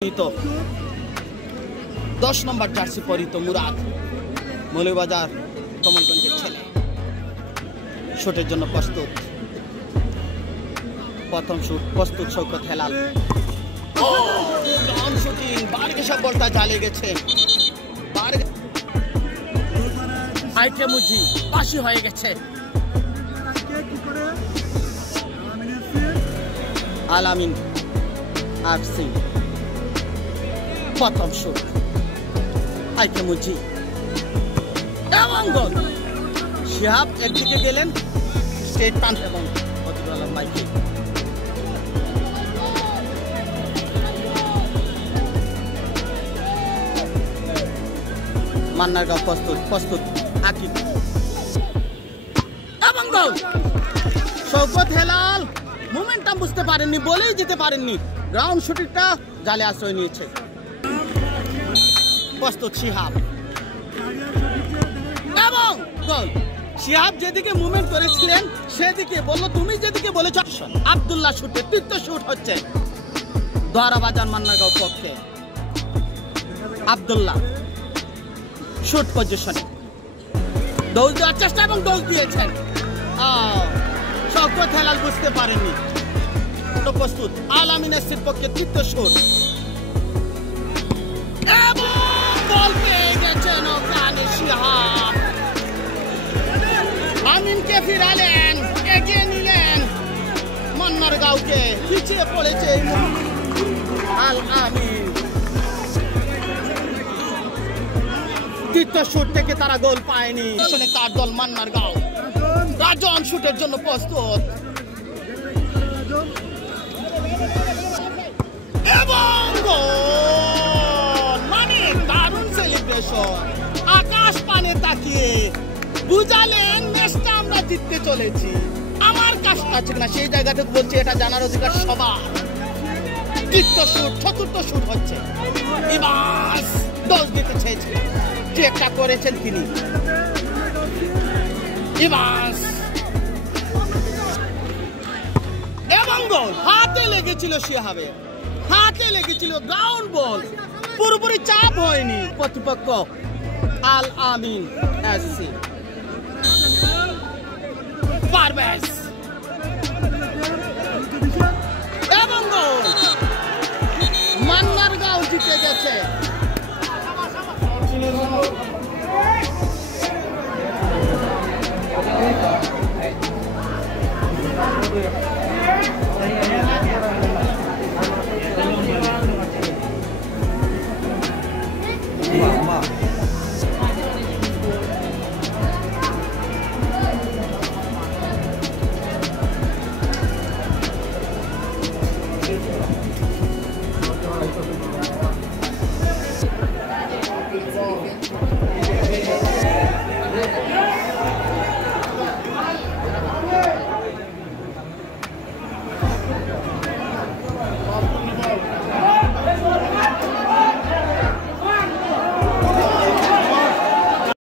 10 নম্বর jersey পরিত Murad Moulvibazar কমলগঞ্জের ছেলে শটের জন্য প্রস্তুত। প্রথম শুট প্রস্তুত শৌকত হেলাল। শুটিং বারগেসব বলটা জ্বালে গেছে। আইটে মুজি পাশি হয়ে গেছে। আলামিন আফসি প্রথম শুট আইকে মুজি এবং গোল। শিহাব একদিকে গেলেন স্টেট পান্ট এবং ফজলুল আলম মাইকি। মান্নারগাঁও প্রস্তুত আকিব এবং গোল। শৌকত হেলাল মোমেন্টাম বুঝতে পারেননি, বলেই যেতে পারেননি। গ্রাউন্ড শুটিংটা জালে আশ্রয় নিয়েছে। প্রস্তুত শিহাব এবং গোল। শিহাব যেদিকে মুভমেন্ট করেছিলেন সেদিকে বলল, তুমি যেদিকে বলেছ। আব্দুল্লাহ শুটে তৃতীয় শুট হচ্ছে দ্বারাবাজার মান্নারগাঁও পক্ষে। আব্দুল্লাহ শুট পজিশনে দৌড় দেওয়ার চেষ্টা এবং দৌড় দিয়েছেন। শৌকত হেলাল বুঝতে পারেননি। প্রস্তুত আলামিনের পক্ষে তৃতীয় শুট এবং বল পেয়ে গেছেন ওখানে শিহাব। আমিনকে ফিরালেন, এগিয়ে নিলেন মান্নারগাঁওকে। পিছিয়ে পড়েছে আল আমিন। তৃতীয় শুট থেকে তারা গোল পায়নি। কার দল মান্নারগাঁও। রাজন শুটের জন্য প্রস্তুত এবং গোল। মানে দারুণ সেলিব্রেশন। আকাশ পানে তাকিয়ে বুঝালেন ম্যাচটা আমরা জিততে চলেছি। আমার কাজটা আছে কিনা সেই জায়গা থেকে বলছি, এটা জানার অধিকার সবার। তৃতীয় শুট চতুর্থ শুট হচ্ছে। ইবাস দোষ দিতে চেয়েছিলেন, চেকটা করেছেন তিনি। ইবাস এবং গোল। হাতে লেগেছিল শিহাবের, হাতে লেগেছিল। গ্রাউন্ড বল, পুরোপুরি চাপ হয়নি। প্রতিপক্ষ আল আমিন এসসি। পারভেজ এবং গোল। মান্নারগাঁও জিতে গেছে।